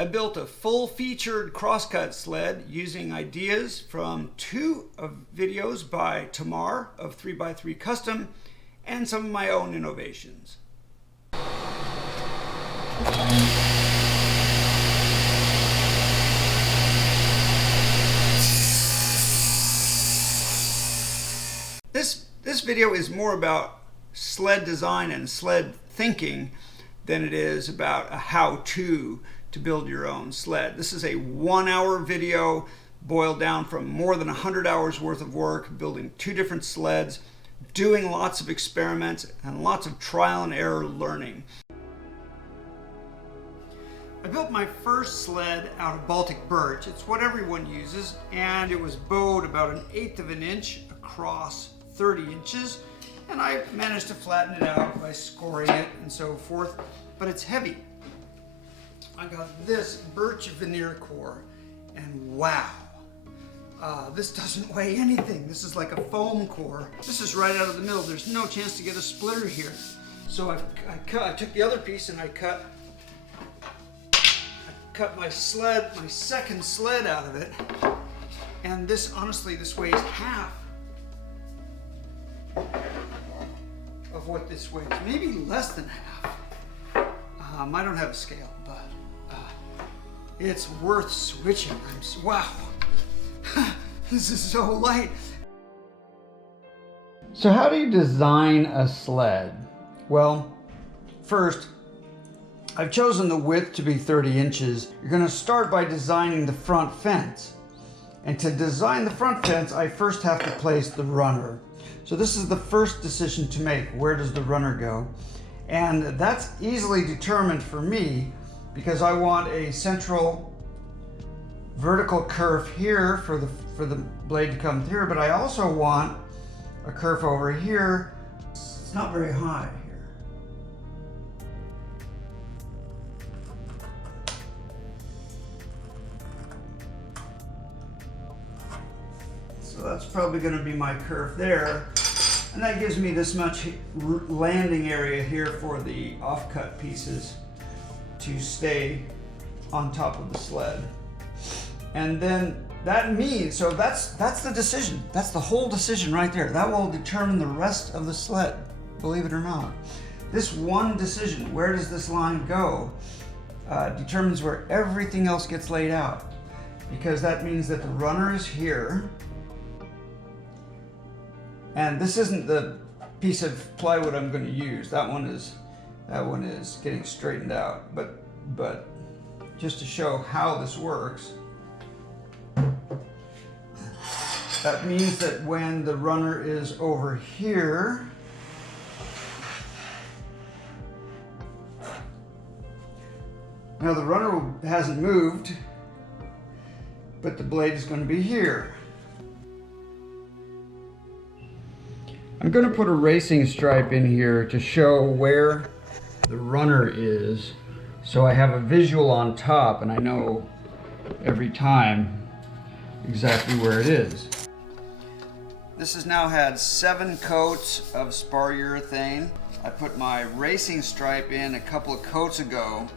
I built a full-featured crosscut sled using ideas from two videos by Tamar of 3x3 Custom and some of my own innovations. This video is more about sled design and sled thinking than it is about a how-to build your own sled. This is a 1-hour video boiled down from more than 100 hours worth of work building two different sleds, doing lots of experiments and lots of trial and error learning. I built my first sled out of Baltic birch. It's what everyone uses, and it was bowed about 1/8 of an inch across 30 inches, and I managed to flatten it out by scoring it and so forth, but it's heavy. I got this birch veneer core, and wow, this doesn't weigh anything. This is like a foam core. This is right out of the middle. There's no chance to get a splitter here. So I took the other piece and I cut my sled, my second sled out of it, and this, honestly, this weighs half of what this weighs, maybe less than half. I don't have a scale, but it's worth switching. Wow, this is so light. So how do you design a sled? Well, first, I've chosen the width to be 30 inches. You're going to start by designing the front fence. And to design the front fence, I first have to place the runner. So this is the first decision to make. Where does the runner go? And that's easily determined for me because I want a central vertical curve here for the blade to come through, but I also want a curve over here. It's not very high here. So that's probably going to be my curve there. And that gives me this much landing area here for the offcut pieces to stay on top of the sled. And then that means, so that's the decision. That's the whole decision right there. That will determine the rest of the sled, believe it or not. This one decision, where does this line go, determines where everything else gets laid out. Because that means that the runner is here. And this isn't the piece of plywood I'm going to use. That one is getting straightened out. But just to show how this works, that means that when the runner is over here, now the runner hasn't moved, but the blade is going to be here. I'm going to put a racing stripe in here to show where the runner is, so I have a visual on top and I know every time exactly where it is. This has now had 7 coats of spar urethane. I put my racing stripe in a couple of coats ago,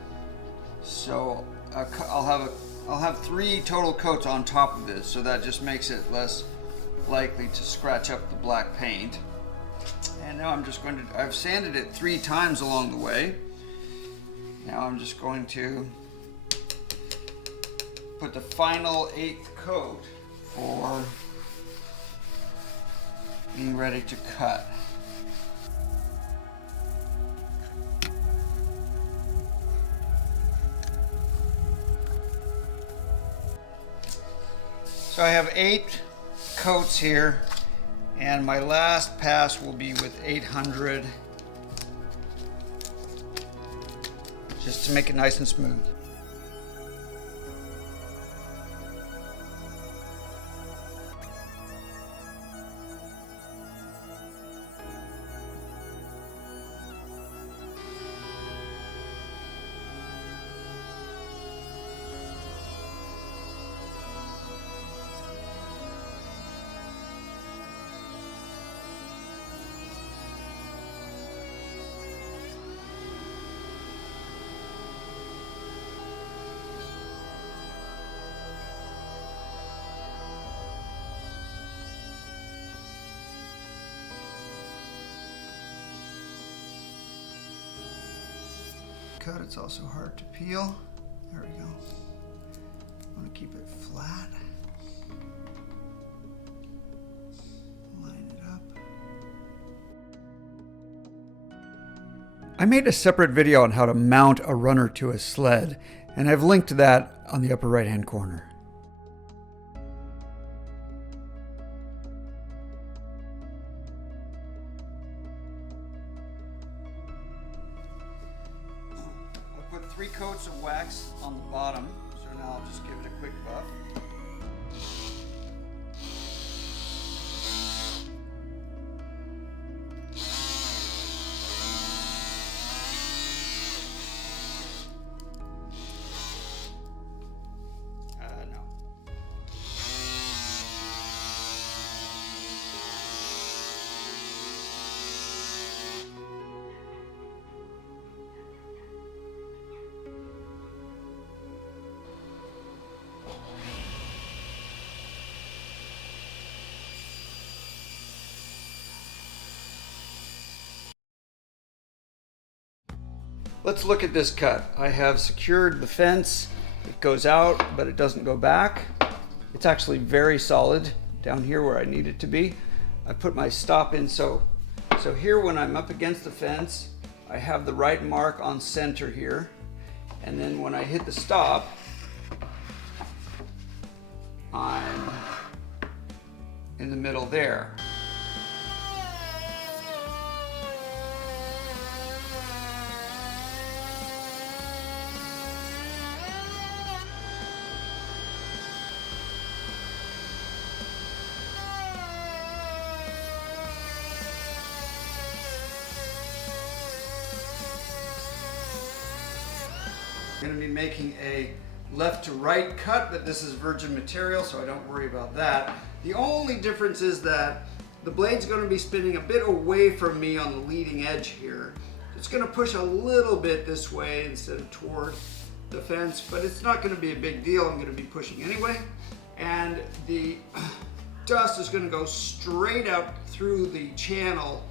so I'll have 3 total coats on top of this, so that just makes it less likely to scratch up the black paint. And now I'm just going to, I've sanded it 3 times along the way. Now I'm just going to put the final 8th coat for being ready to cut. So I have 8 coats here, and my last pass will be with 800, just to make it nice and smooth. cut, it's also hard to peel. There we go. I want to keep it flat. Line it up. I made a separate video on how to mount a runner to a sled, and I've linked to that on the upper right-hand corner. I put 3 coats of wax on the bottom, so now I'll just give it a quick buff. Let's look at this cut. I have secured the fence. It goes out, but it doesn't go back. It's actually very solid down here where I need it to be. I put my stop in so here when I'm up against the fence, I have the right mark on center here. And then when I hit the stop, I'm in the middle there. I'm going to be making a left to right cut, but this is virgin material, so I don't worry about that. The only difference is that the blade's going to be spinning a bit away from me on the leading edge here. It's going to push a little bit this way instead of toward the fence, but it's not going to be a big deal. I'm going to be pushing anyway. And the dust is going to go straight out through the channel.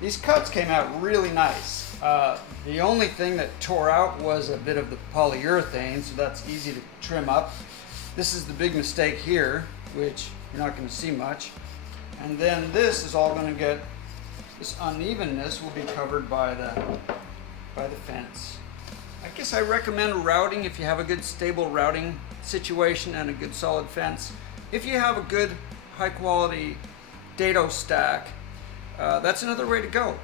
These cuts came out really nice. The only thing that tore out was a bit of the polyurethane, so that's easy to trim up. This is the big mistake here, which you're not going to see much. And then this is all going to get, this unevenness will be covered by the fence. I guess I recommend routing if you have a good stable routing situation and a good solid fence. If you have a good high quality dado stack, that's another way to go.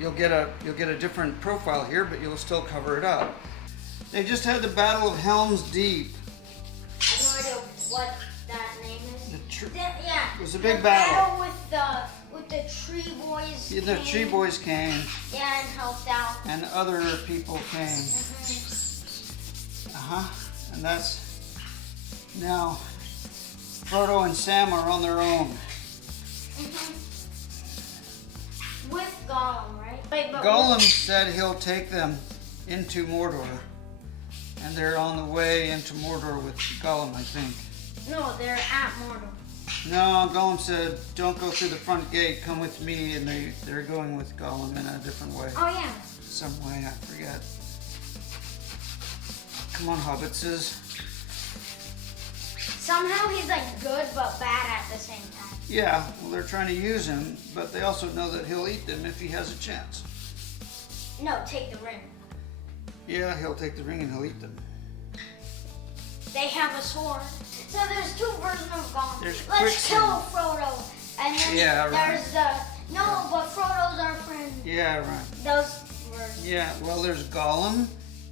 You'll get a different profile here, but you'll still cover it up. They just had the Battle of Helm's Deep. I have no idea what that name is. Yeah, it was a big battle. With the tree boys. Yeah, the tree boys came. Yeah, and helped out. And other people came. And that's now Frodo and Sam are on their own. With Gollum, right? Wait, but Gollum said he'll take them into Mordor. And they're on the way into Mordor with Gollum, I think. No, they're at Mordor. No, Gollum said, don't go through the front gate, come with me, and they're going with Gollum in a different way. Oh, yeah. Some way, I forget. Come on, hobbitses. Somehow he's like good but bad at the same time. Yeah, well, they're trying to use him, but they also know that he'll eat them if he has a chance. No, take the ring. Yeah, he'll take the ring and he'll eat them. They have a sword. So there's 2 versions of Gollum. There's Let's kill quicksand. Frodo. And then Yeah, there's right. but Frodo's our friend. Yeah, right. Those versions. Yeah, well, there's Gollum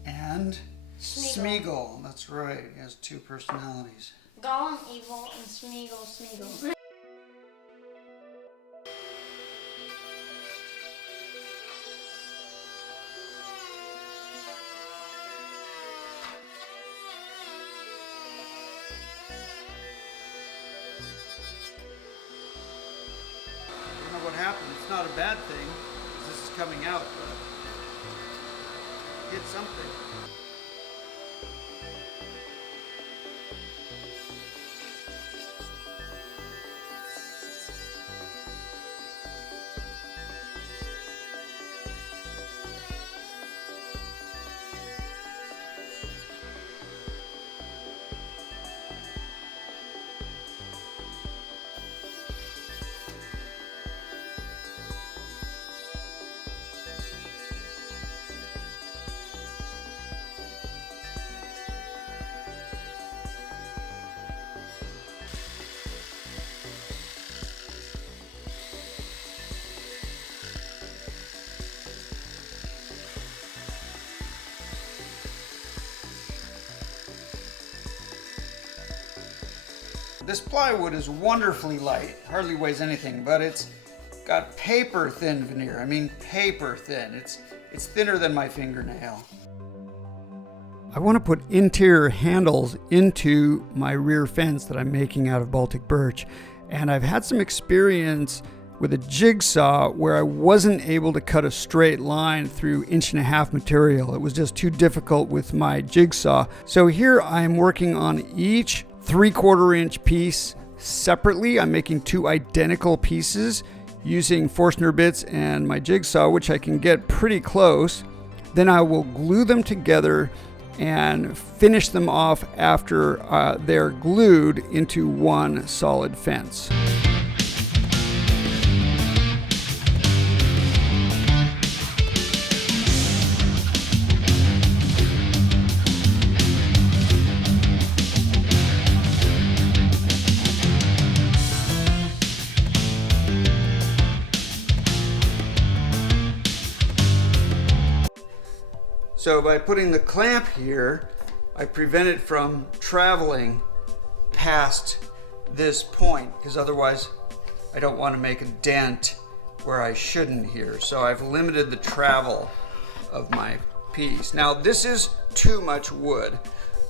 and Smeagol. Smeagol. That's right. He has 2 personalities. Gollum evil and Smeagol. It's not a bad thing, because this is coming out, but get something. This plywood is wonderfully light, hardly weighs anything, but it's got paper thin veneer. I mean paper thin. It's thinner than my fingernail. I want to put interior handles into my rear fence that I'm making out of Baltic birch. And I've had some experience with a jigsaw where I wasn't able to cut a straight line through 1.5 inch material. It was just too difficult with my jigsaw. So here I'm working on each 3/4 inch piece separately. I'm making 2 identical pieces using Forstner bits and my jigsaw, which I can get pretty close. Then I will glue them together and finish them off after they're glued into one solid fence. So by putting the clamp here, I prevent it from traveling past this point, because otherwise I don't want to make a dent where I shouldn't here. So I've limited the travel of my piece. Now this is too much wood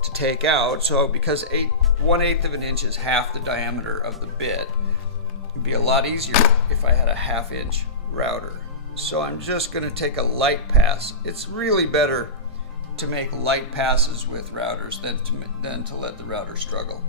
to take out, so because 1/8 of an inch is half the diameter of the bit, it'd be a lot easier if I had a 1/2 inch router. So I'm just going to take a light pass. It's really better to make light passes with routers than to let the router struggle.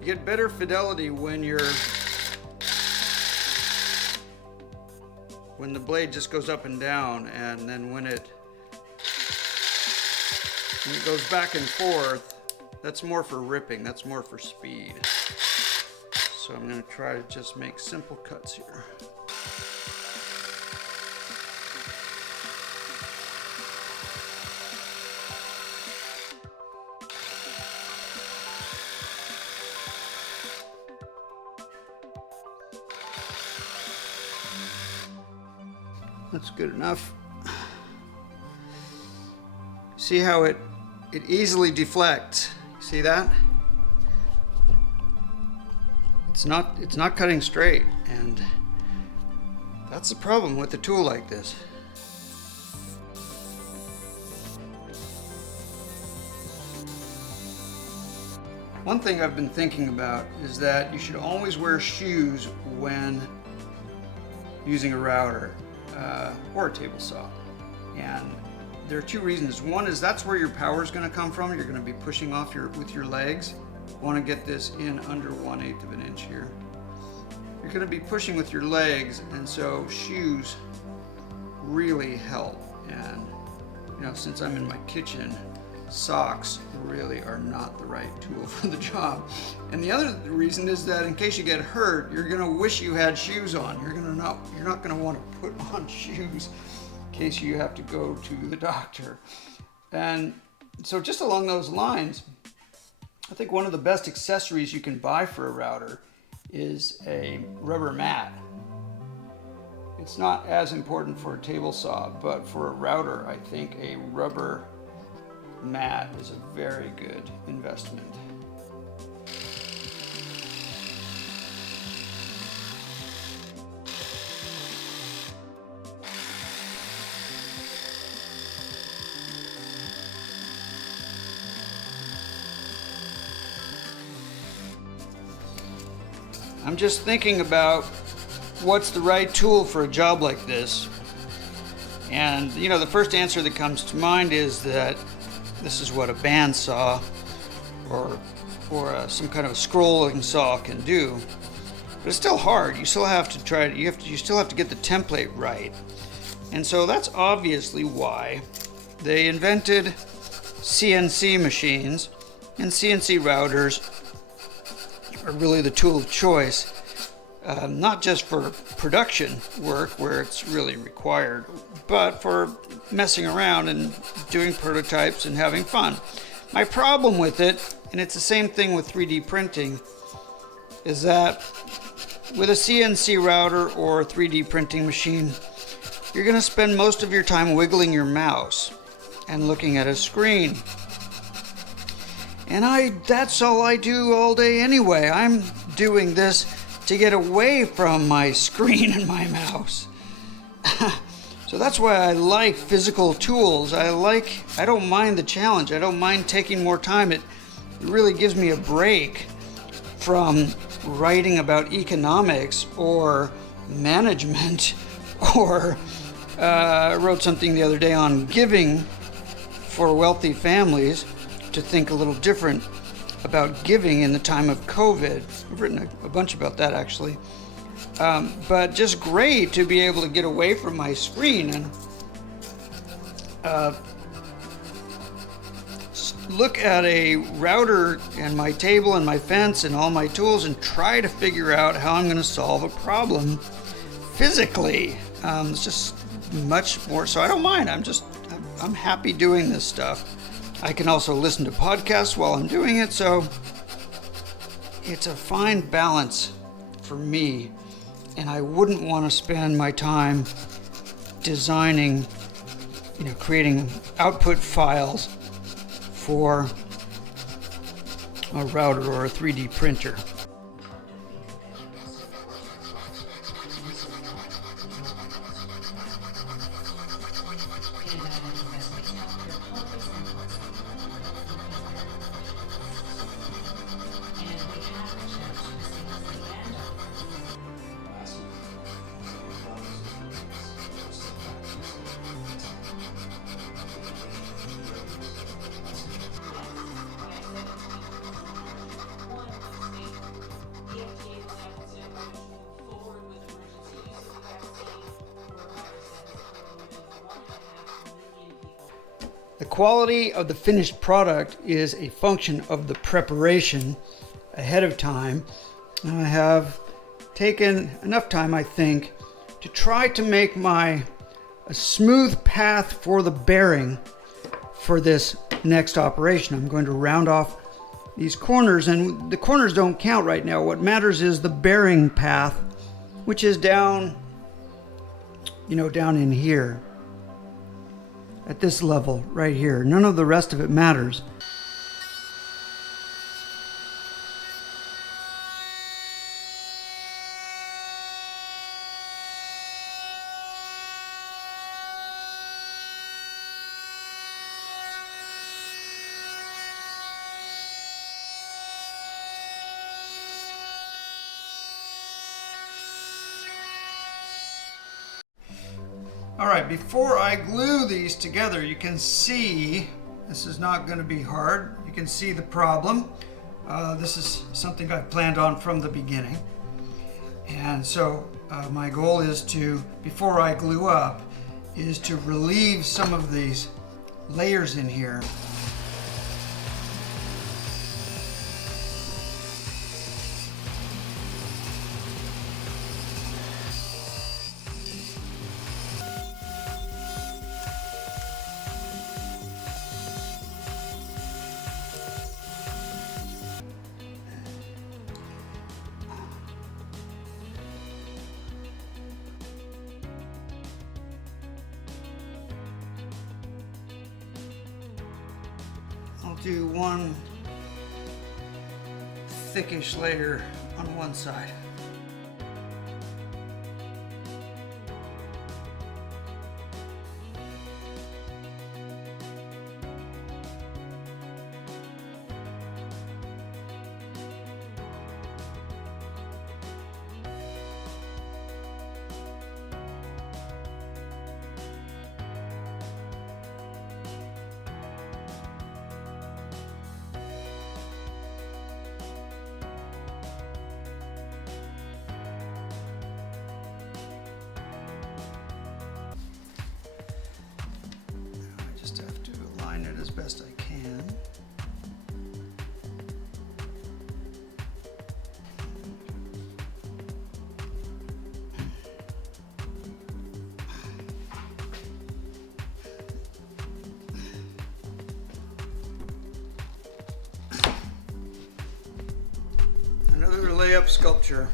You get better fidelity when the blade just goes up and down, and then when it goes back and forth, that's more for ripping, that's more for speed. So I'm going to try to just make simple cuts here. That's good enough. See how it easily deflects. See that? It's not cutting straight, and That's the problem with a tool like this. One thing I've been thinking about is that you should always wear shoes when using a router or a table saw. And there are two reasons. One is that's where your power is going to come from. You're going to be pushing off with your legs. You want to get this in under 1/8 of an inch here. You're going to be pushing with your legs, and so shoes really help. And you know, since I'm in my kitchen, socks really are not the right tool for the job. And the other reason is that in case you get hurt, you're going to wish you had shoes on. You're not going to want to put on shoes in case you have to go to the doctor. And so just along those lines, I think one of the best accessories you can buy for a router is a rubber mat. It's not as important for a table saw, but for a router, I think a rubber mat is a very good investment. I'm just thinking about what's the right tool for a job like this. And you know, the first answer that comes to mind is that this is what a bandsaw or some kind of a scrolling saw can do. But it's still hard. You still have to try. You still have to get the template right. And so that's obviously why they invented CNC machines, and CNC routers are really the tool of choice, not just for production work where it's really required, but for messing around and doing prototypes and having fun. My problem with it, and it's the same thing with 3D printing, is that with a CNC router or a 3D printing machine, you're going to spend most of your time wiggling your mouse and looking at a screen. And that's all I do all day anyway. I'm doing this to get away from my screen and my mouse. So that's why I like physical tools. I don't mind the challenge. I don't mind taking more time. It really gives me a break from writing about economics or management, or I wrote something the other day on giving for wealthy families, to think a little different about giving in the time of COVID. I've written a bunch about that actually. But just great to be able to get away from my screen and look at a router and my table and my fence and all my tools and try to figure out how I'm going to solve a problem physically. It's just much more, so I don't mind. I'm happy doing this stuff. I can also listen to podcasts while I'm doing it, so it's a fine balance for me, and I wouldn't want to spend my time designing, creating output files for a router or a 3D printer. The quality of the finished product is a function of the preparation ahead of time. And I have taken enough time, I think, to try to make a smooth path for the bearing for this next operation. I'm going to round off these corners, and the corners don't count right now. What matters is the bearing path, which is down, down in here. At this level right here. None of the rest of it matters. All right, before I glue these together, you can see, this is not going to be hard. You can see the problem. This is something I've planned on from the beginning. And so my goal is to, before I glue up, is to relieve some of these layers in here. I'll do one thickish layer on one side. As best I can. Another layup sculpture.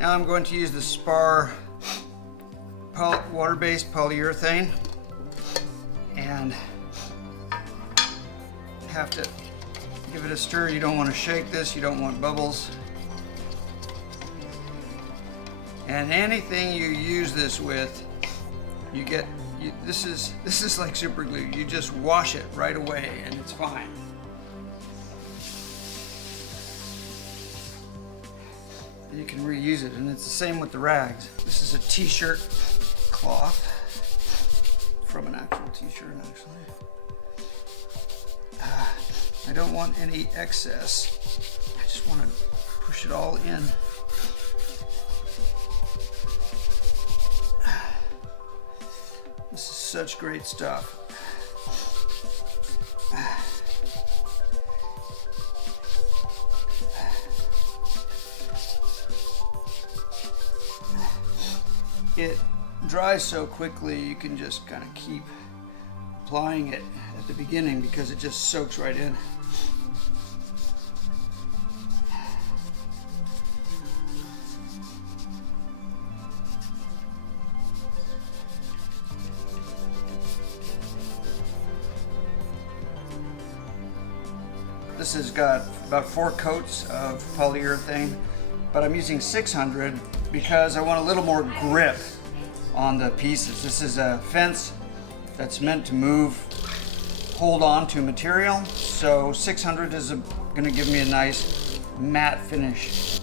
Now I'm going to use the Spar water-based polyurethane and have to give it a stir. You don't want to shake this, you don't want bubbles. And anything you use this with, you get, this is like super glue. You just wash it right away and it's fine. You can reuse it, and it's the same with the rags. This is a t-shirt cloth from an actual t-shirt, actually. I don't want any excess. I just want to push it all in. This is such great stuff. It dries so quickly, you can just kind of keep applying it at the beginning because it just soaks right in. This has got about 4 coats of polyurethane, but I'm using 600 because I want a little more grip on the pieces. This is a fence that's meant to hold on to material, so 600 is going to give me a nice matte finish.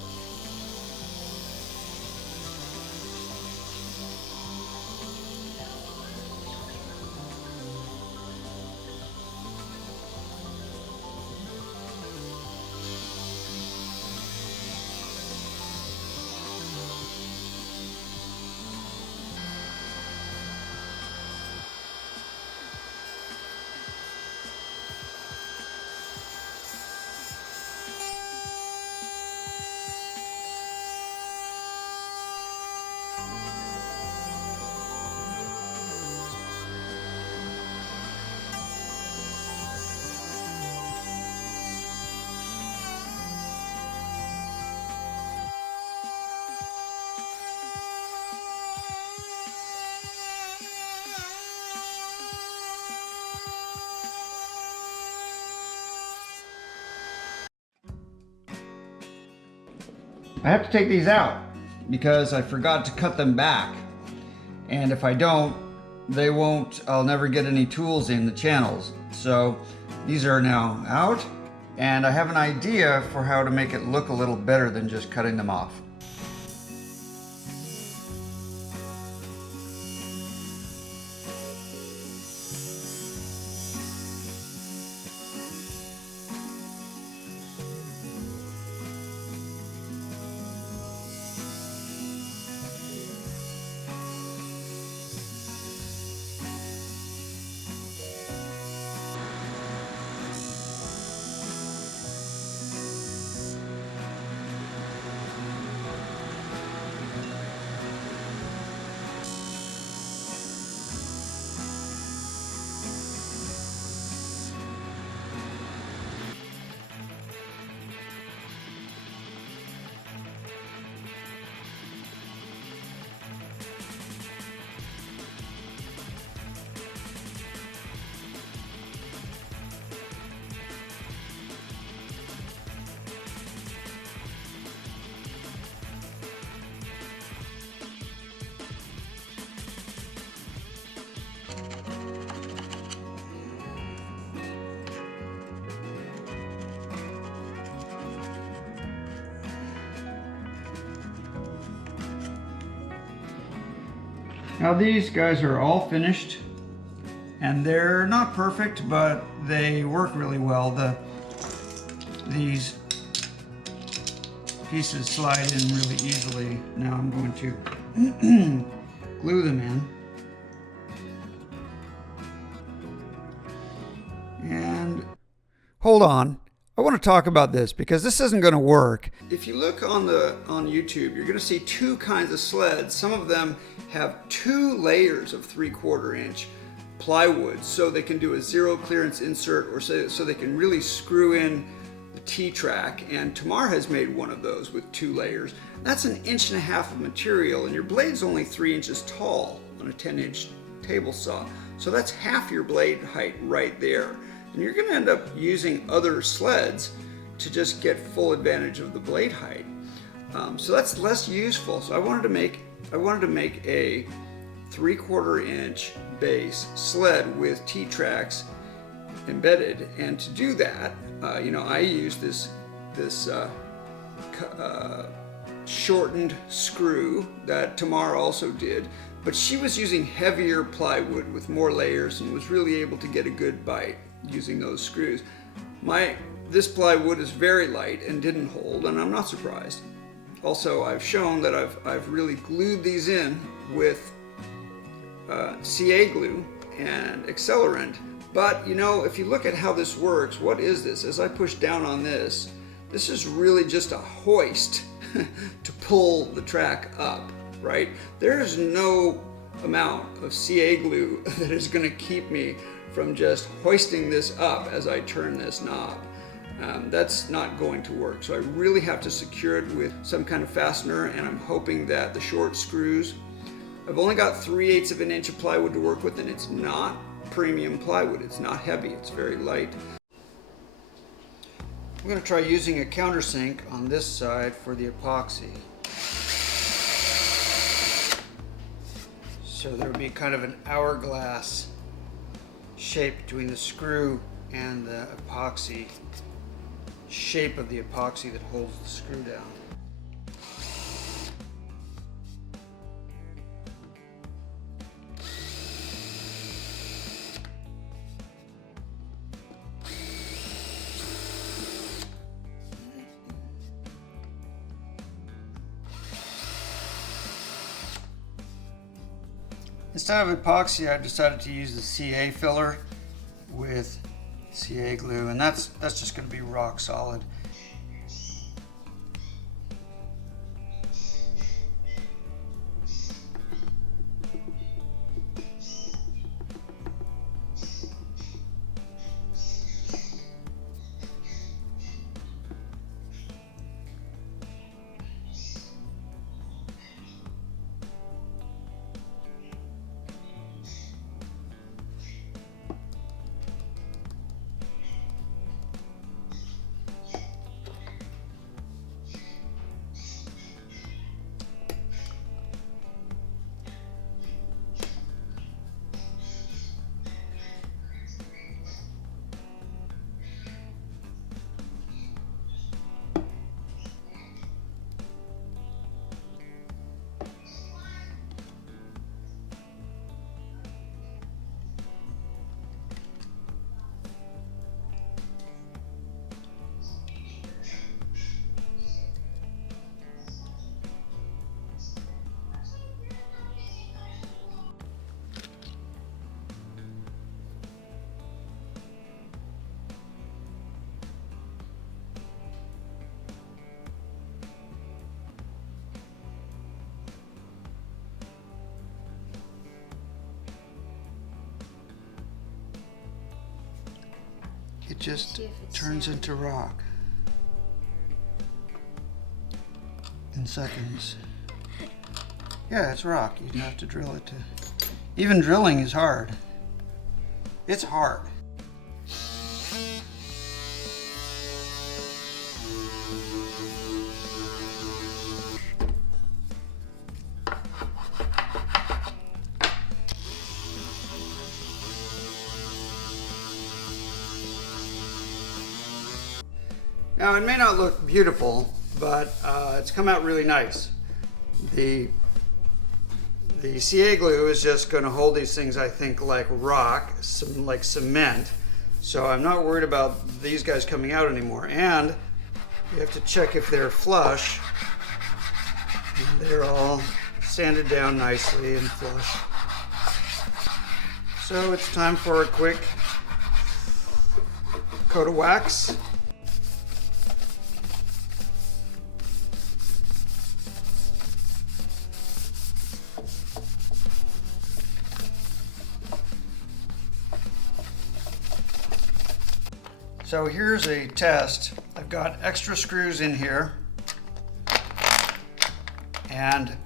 I have to take these out because I forgot to cut them back. And if I don't, I'll never get any tools in the channels. So these are now out, and I have an idea for how to make it look a little better than just cutting them off. Now these guys are all finished, and they're not perfect, but they work really well. These pieces slide in really easily. Now I'm going to glue them in. And hold on. I want to talk about this because this isn't going to work. If you look on YouTube, you're going to see two kinds of sleds. Some of them have 2 layers of 3/4 inch plywood, so they can do a zero clearance insert, or so they can really screw in the T-track. And Tamar has made one of those with 2 layers. That's 1.5 inches of material, and your blade's only 3 inches tall on a 10-inch table saw. So that's half your blade height right there. And you're going to end up using other sleds to just get full advantage of the blade height. So that's less useful. So I wanted to make a 3/4 inch base sled with T-tracks embedded. And to do that, I used this shortened screw that Tamar also did, but she was using heavier plywood with more layers and was really able to get a good bite using those screws. This plywood is very light and didn't hold, and I'm not surprised. Also, I've shown that I've really glued these in with CA glue and accelerant. But if you look at how this works, what is this? As I push down on this is really just a hoist to pull the track up, right? There is no amount of CA glue that is going to keep me from just hoisting this up as I turn this knob. That's not going to work. So I really have to secure it with some kind of fastener, and I'm hoping that the short screws, I've only got 3/8 of an inch of plywood to work with, and it's not premium plywood. It's not heavy, it's very light. I'm going to try using a countersink on this side for the epoxy. So there will be kind of an hourglass shape between the screw and the epoxy, shape of the epoxy that holds the screw down. Instead of epoxy, I decided to use the CA filler with CA glue, and that's just going to be rock solid. it just See if it's turns sand. into rock in seconds. Yeah, it's rock. You have to drill it to... Even drilling is hard. It's hard. Now, it may not look beautiful, but it's come out really nice. The CA glue is just going to hold these things, I think, like rock, like cement. So I'm not worried about these guys coming out anymore. And you have to check if they're flush. And they're all sanded down nicely and flush. So it's time for a quick coat of wax. So here's a test. I've got extra screws in here, and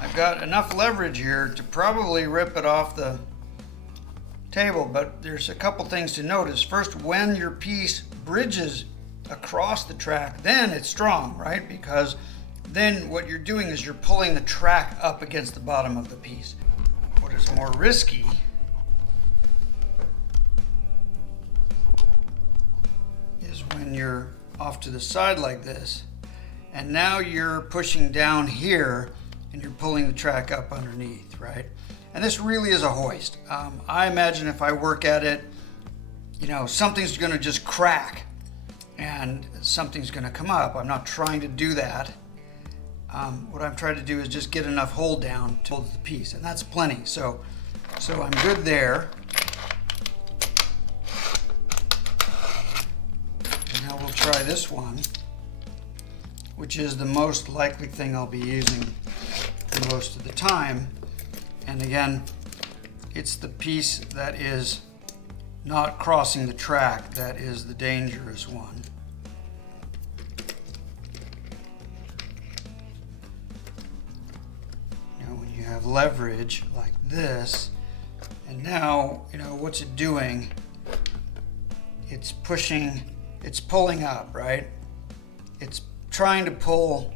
I've got enough leverage here to probably rip it off the table, but there's a couple things to notice. First, when your piece bridges across the track, then it's strong, right? Because then what you're doing is you're pulling the track up against the bottom of the piece. What is more risky when you're off to the side like this, and now you're pushing down here and you're pulling the track up underneath, right? And this really is a hoist. I imagine if I work at it, you know, something's gonna just crack and something's gonna come up. I'm not trying to do that. What I'm trying to do is just get enough hold down to hold the piece, and that's plenty. So I'm good there. Now we'll try this one, which is the most likely thing I'll be using most of the time. And again, it's the piece that is not crossing the track that is the dangerous one. Now when you have leverage like this, and now, you know, what's it doing? It's pushing, it's pulling up, right? It's trying to pull,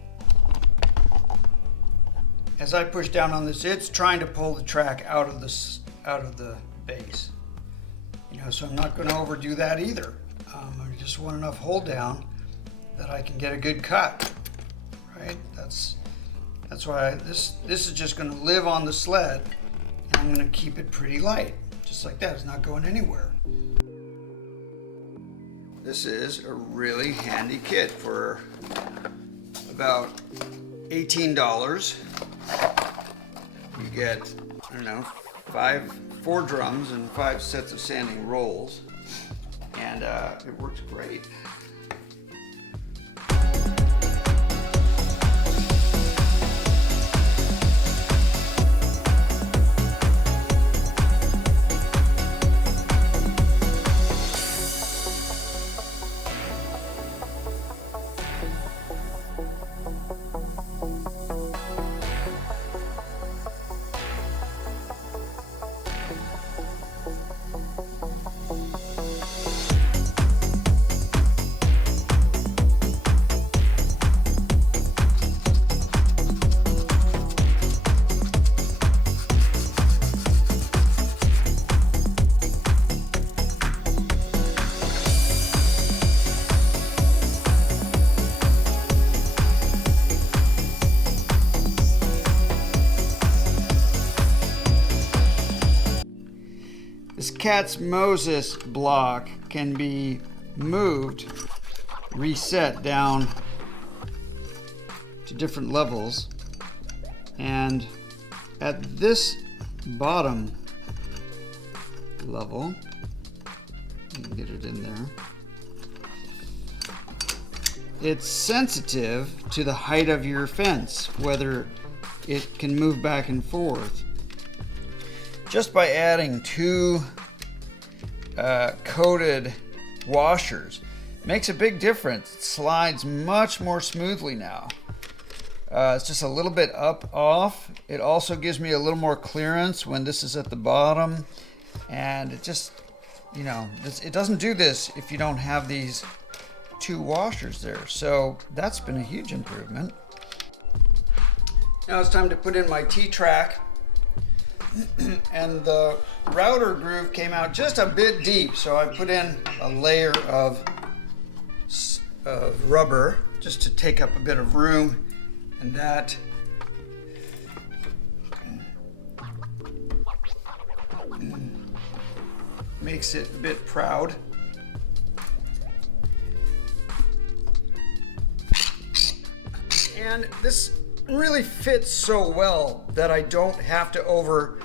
as I push down on this, it's trying to pull the track out of the base. You know, so I'm not going to overdo that either. I just want enough hold down that I can get a good cut, right? That's why this is just going to live on the sled, and I'm going to keep it pretty light, just like that. It's not going anywhere. This is a really handy kit for about $18. You get, I don't know, 4 drums and 5 sets of sanding rolls, and it works great. This Cat's Moses block can be moved, reset down to different levels, and at this bottom level, you can get it in there, it's sensitive to the height of your fence, whether it can move back and forth. Just by adding 2 coated washers. Makes a big difference. It slides much more smoothly now. It's just a little bit up off. It also gives me a little more clearance when this is at the bottom. And it just, you know, it doesn't do this if you don't have these two washers there. So that's been a huge improvement. Now it's time to put in my T-track. And the router groove came out just a bit deep, so I put in a layer of rubber just to take up a bit of room, and that makes it a bit proud. And this really fits so well that I don't have to over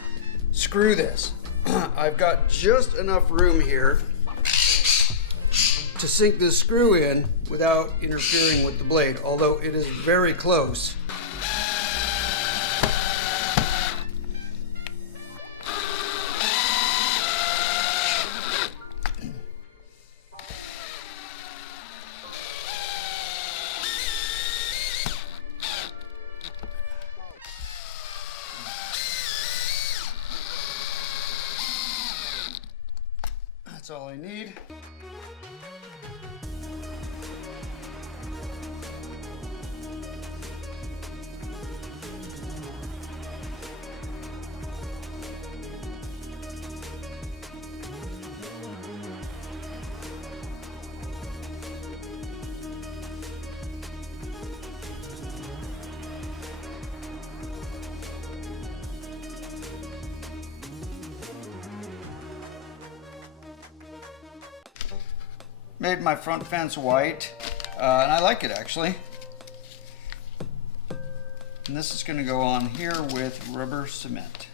screw this. I've got just enough room here to sink this screw in without interfering with the blade, although it is very close. That's all I need. Made my front fence white, and I like it actually. And this is going to go on here with rubber cement.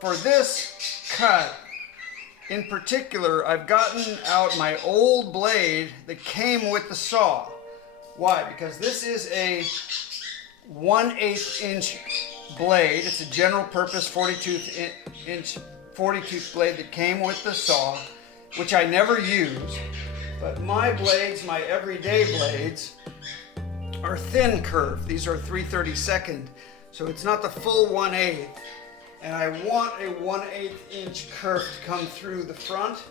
For this cut in particular, I've gotten out my old blade that came with the saw. Why? Because this is a 1/8 inch blade. It's a general purpose 40-tooth blade that came with the saw, which I never use. But my blades, my everyday blades, are thin curved. These are 3/32, so it's not the full 1/8. And I want a 1/8 inch curve to come through the front.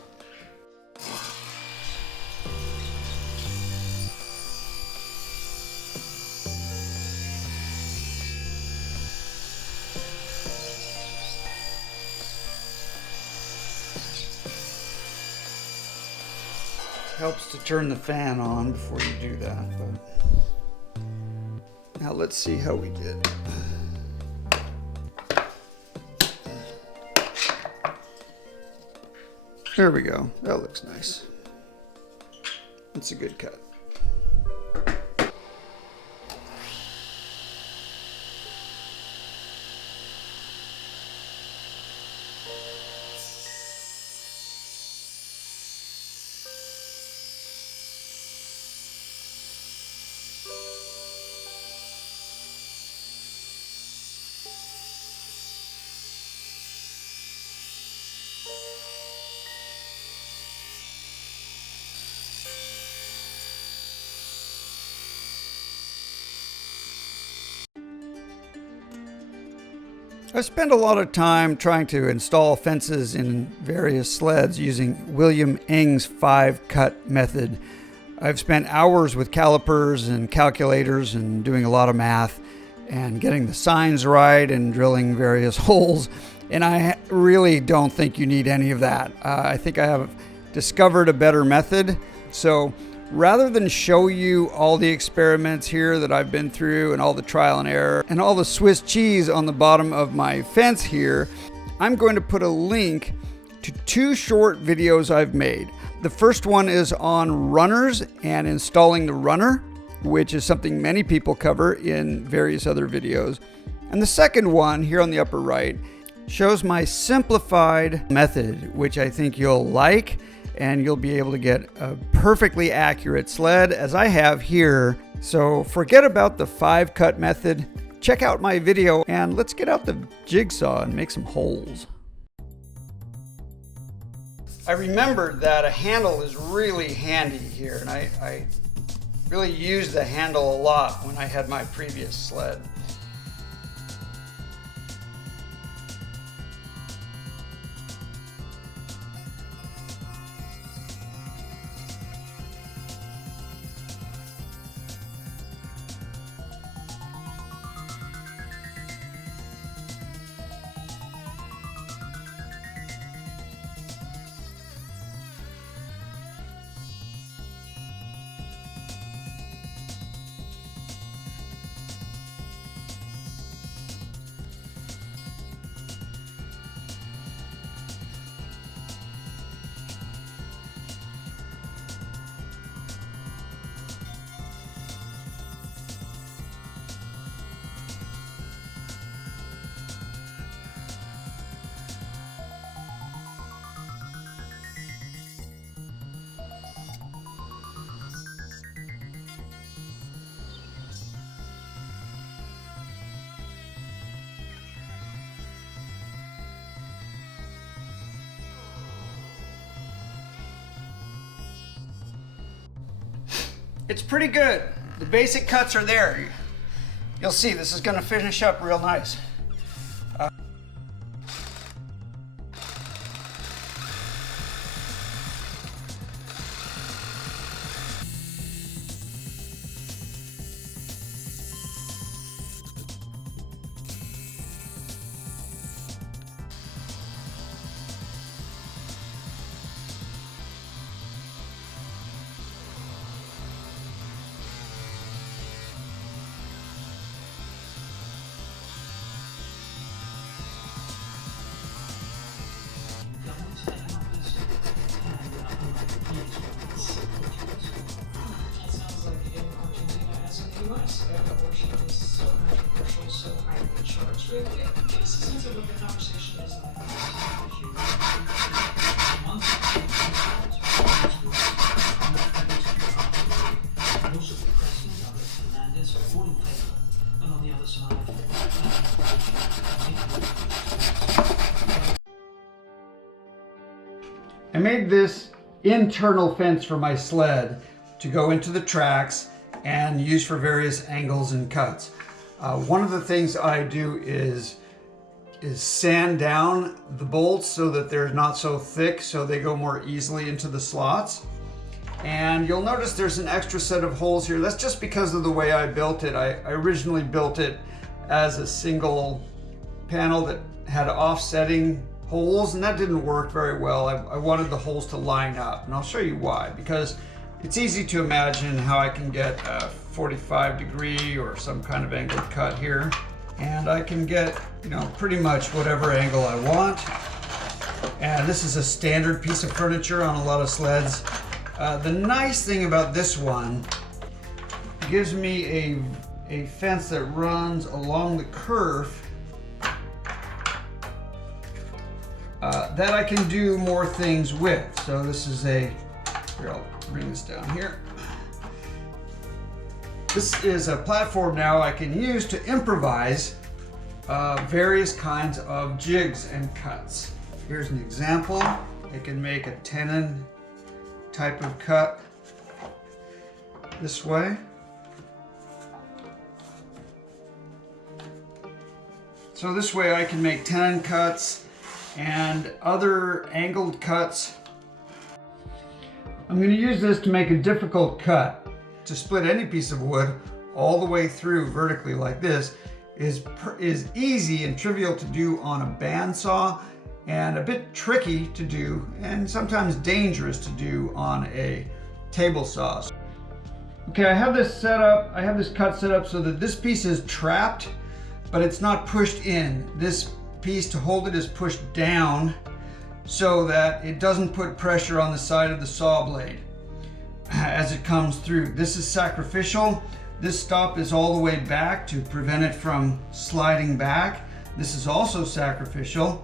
Helps to turn the fan on before you do that. But now let's see how we did. There we go. That looks nice. That's a good cut. I've spent a lot of time trying to install fences in various sleds using William Eng's 5-cut method. I've spent hours with calipers and calculators and doing a lot of math and getting the signs right and drilling various holes, and I really don't think you need any of that. I think I have discovered a better method. So rather than show you all the experiments here that I've been through and all the trial and error and all the Swiss cheese on the bottom of my fence here, I'm going to put a link to 2 short videos I've made. The first one is on runners and installing the runner, which is something many people cover in various other videos. And the second one here on the upper right shows my simplified method, which I think you'll like, and you'll be able to get a perfectly accurate sled as I have here. So forget about the 5-cut method, check out my video, and let's get out the jigsaw and make some holes. I remembered that a handle is really handy here, and I really used the handle a lot when I had my previous sled. It's pretty good. The basic cuts are there. You'll see this is going to finish up real nice. I made this internal fence for my sled to go into the tracks and use for various angles and cuts. One of the things I do is sand down the bolts so that they're not so thick, so they go more easily into the slots. And you'll notice there's an extra set of holes here. That's just because of the way I built it. I originally built it as a single panel that had offsetting holes, and that didn't work very well. I wanted the holes to line up, and I'll show you why. Because it's easy to imagine how I can get a 45-degree or some kind of angled cut here, and I can get, you know, pretty much whatever angle I want. And this is a standard piece of furniture on a lot of sleds. The nice thing about this one, it gives me a fence that runs along the curve that I can do more things with. So this is here, I'll bring this down here. This is a platform now I can use to improvise various kinds of jigs and cuts. Here's an example. I can make a tenon type of cut this way. So this way I can make tenon cuts and other angled cuts. I'm going to use this to make a difficult cut. To split any piece of wood all the way through vertically like this is easy and trivial to do on a bandsaw, and a bit tricky to do and sometimes dangerous to do on a table saw. Okay, I have this set up, I have this cut set up so that this piece is trapped, but it's not pushed in. This piece to hold it is pushed down so that it doesn't put pressure on the side of the saw blade as it comes through. This is sacrificial. This stop is all the way back to prevent it from sliding back. This is also sacrificial.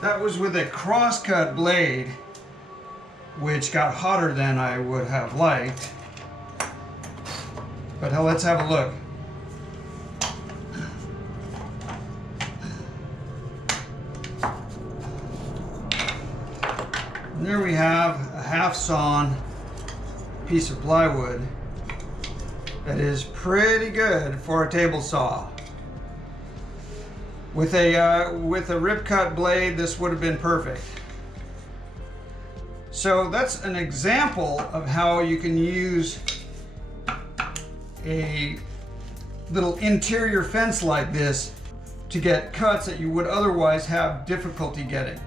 That was with a crosscut blade, which got hotter than I would have liked. But let's have a look. And there we have a half-sawn piece of plywood that is pretty good for a table saw. With a rip cut blade, this would have been perfect. So that's an example of how you can use a little interior fence like this to get cuts that you would otherwise have difficulty getting.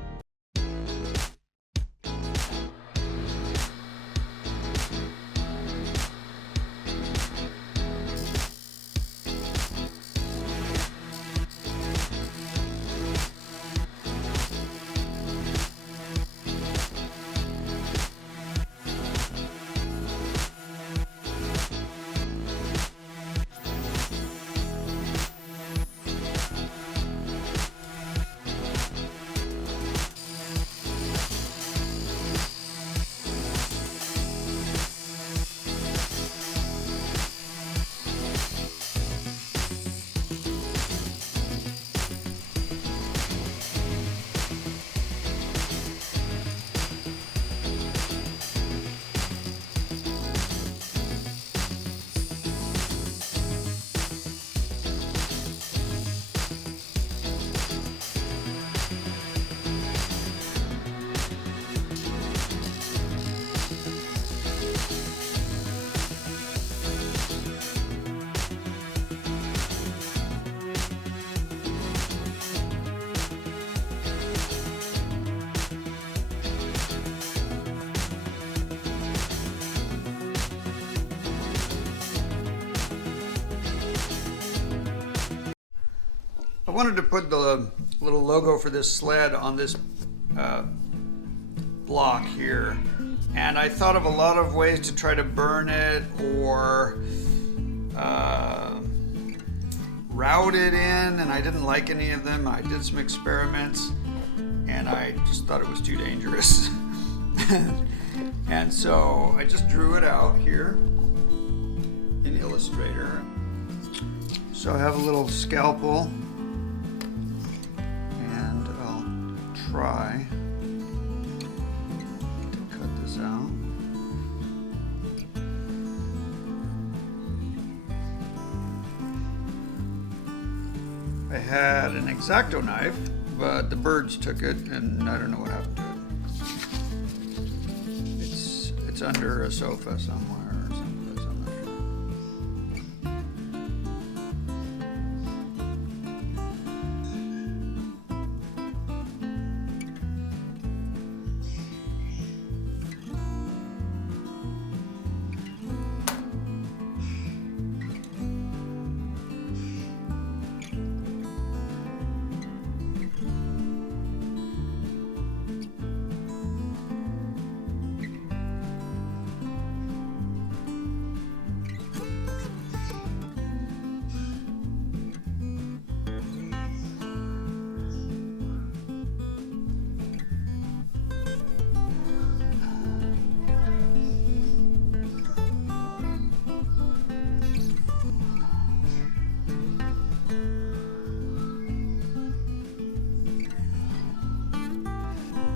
I wanted to put the little logo for this sled on this block here, and I thought of a lot of ways to try to burn it or route it in, and I didn't like any of them. I did some experiments and I just thought it was too dangerous. And so I just drew it out here in Illustrator. So I have a little scalpel, and I'll try to cut this out. I had an X-Acto knife, but the birds took it, and I don't know what happened to it. It's under a sofa somewhere or someplace, I'm not sure.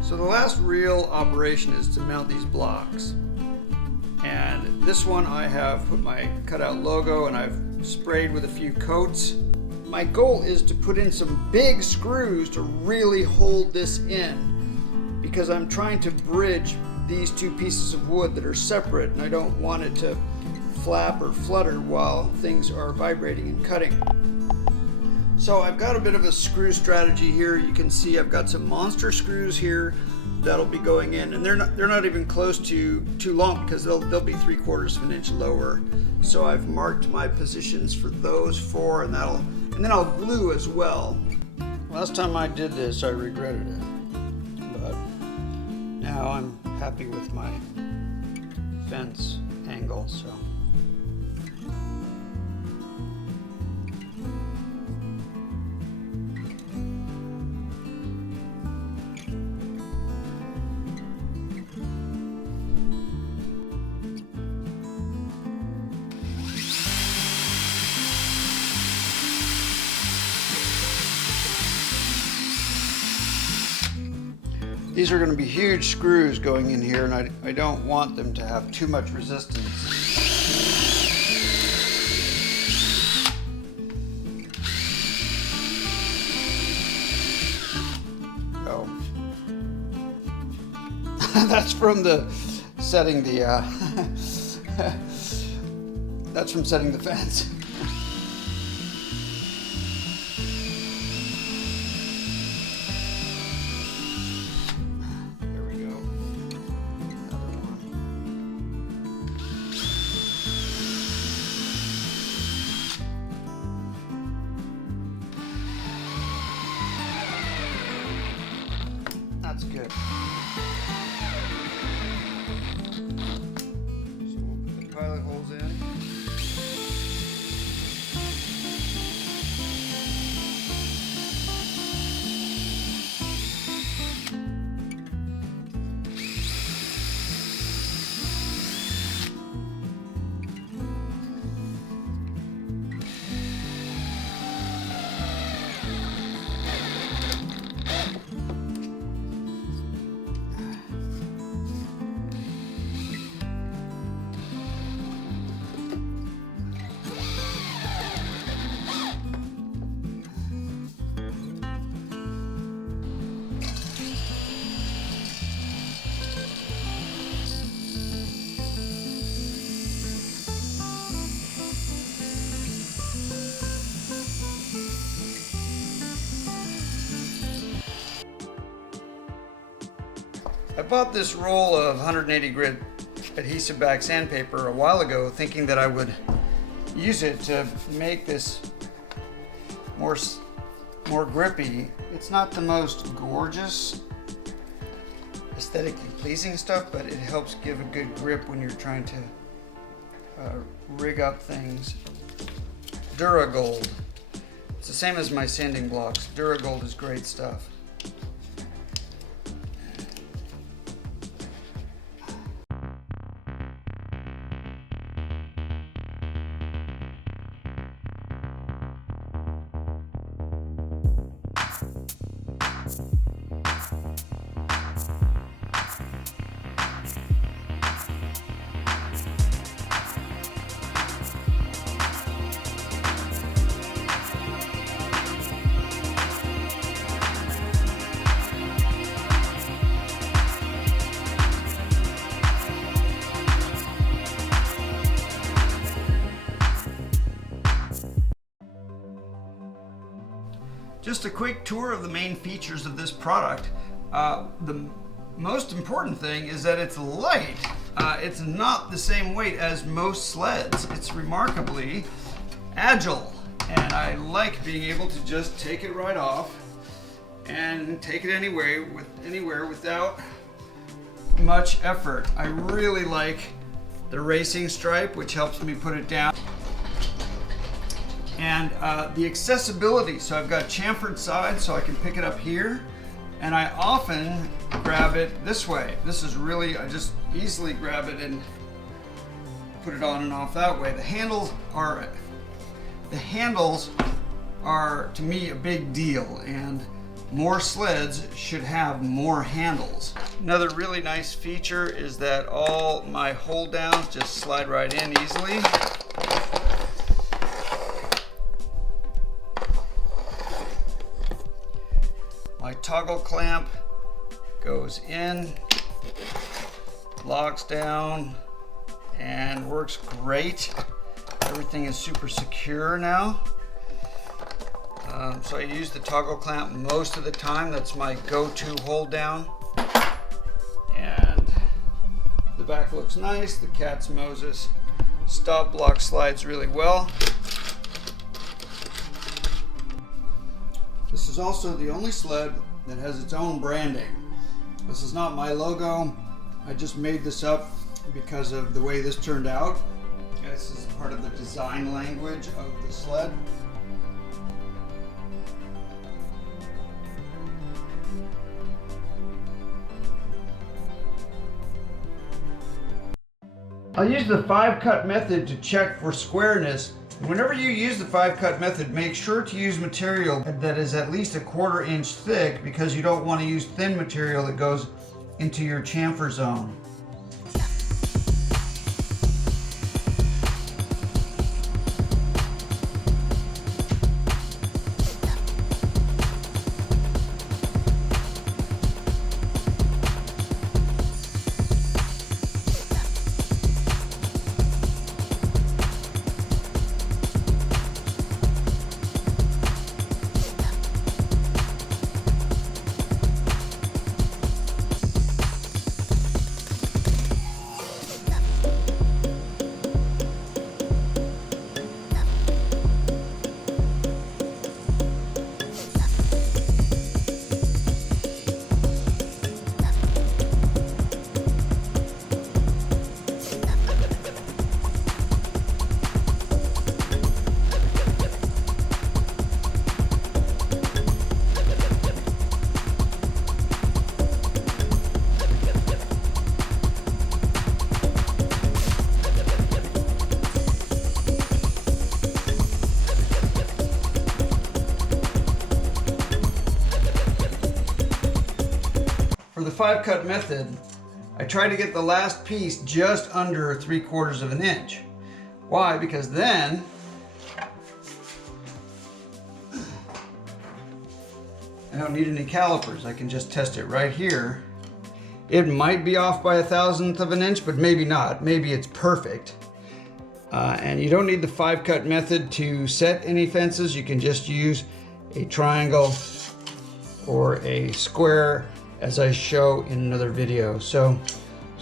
So the last real operation is to mount these blocks. And this one I have put my cutout logo and I've sprayed with a few coats. My goal is to put in some big screws to really hold this in, because I'm trying to bridge these two pieces of wood that are separate, and I don't want it to flap or flutter while things are vibrating and cutting. So I've got a bit of a screw strategy here. You can see I've got some monster screws here that'll be going in, and they're not even close to too long, because they'll be 3/4 of an inch lower. So I've marked my positions for those four, and then I'll glue as well. Last time I did this, I regretted it, but now I'm happy with my fence angle. So. These are going to be huge screws going in here, and I don't want them to have too much resistance. Oh. That's from the setting the that's from setting the fence. That's good. So we'll put the pilot holes in. I bought this roll of 180 grit adhesive back sandpaper a while ago, thinking that I would use it to make this more grippy. It's not the most gorgeous, aesthetically pleasing stuff, but it helps give a good grip when you're trying to rig up things. Duragold. It's the same as my sanding blocks. Duragold is great stuff. just a quick tour of the main features of this product. The most important thing is that it's light. It's not the same weight as most sleds. It's remarkably agile, and I like being able to just take it right off and take it anywhere without much effort. I really like the racing stripe, which helps me put it down. And the accessibility, so I've got chamfered sides so I can pick it up here, and I often grab it this way. This is really, I just easily grab it and put it on and off that way. The handles are to me a big deal, and more sleds should have more handles. Another really nice feature is that all my hold downs just slide right in easily. My toggle clamp goes in, locks down, and works great. Everything is super secure now. So I use the toggle clamp most of the time. That's my go-to hold down. And the back looks nice. The Cat's Moses stop block slides really well. This is also the only sled that has its own branding. This is not my logo. I just made this up because of the way this turned out. This is part of the design language of the sled. I'll use the 5-cut method to check for squareness. Whenever you use the 5-cut method, make sure to use material that is at least 1/4 inch thick, because you don't want to use thin material that goes into your chamfer zone. For the 5-cut method, I try to get the last piece just under 3/4 of an inch. Why? Because then I don't need any calipers. I can just test it right here. It might be off by 1/1000th of an inch, but maybe not. Maybe it's perfect. And you don't need the 5-cut method to set any fences. You can just use a triangle or a square, as I show in another video. So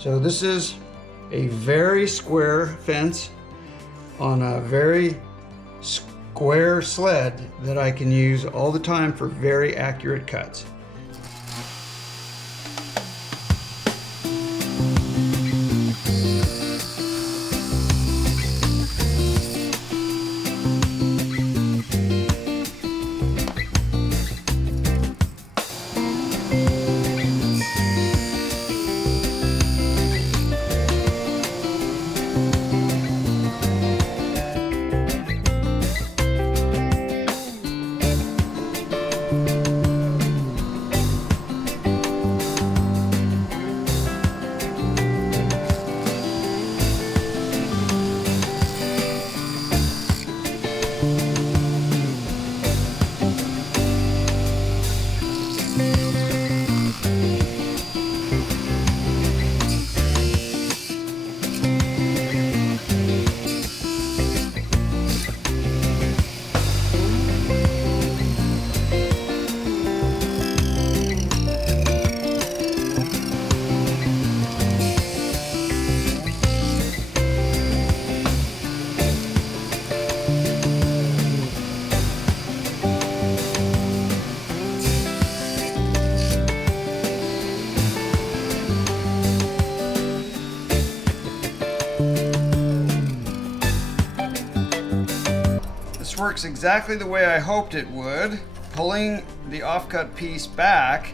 this is a very square fence on a very square sled that I can use all the time for very accurate cuts. works exactly the way I hoped it would, pulling the offcut piece back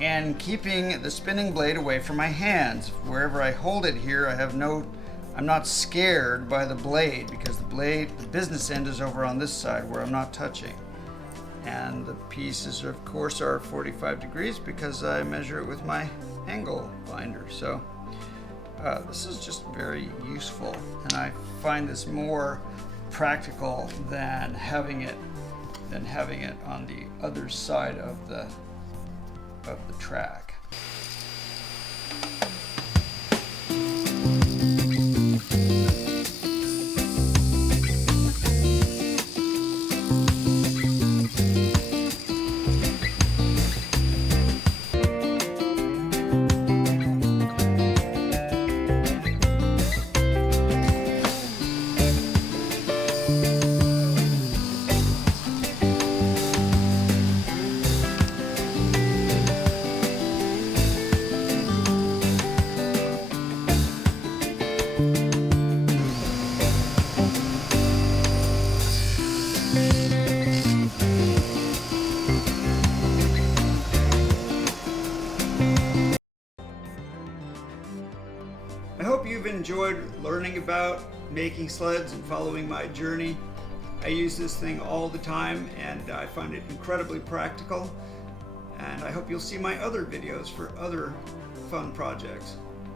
and keeping the spinning blade away from my hands. Wherever I hold it here, I'm not scared by the blade, because the business end is over on this side where I'm not touching. And the pieces, of course, are 45 degrees because I measure it with my angle finder. So this is just very useful, and I find this more practical than having it on the other side of the track. I hope you've enjoyed learning about making sleds and following my journey. I use this thing all the time and I find it incredibly practical, and I hope you'll see my other videos for other fun projects.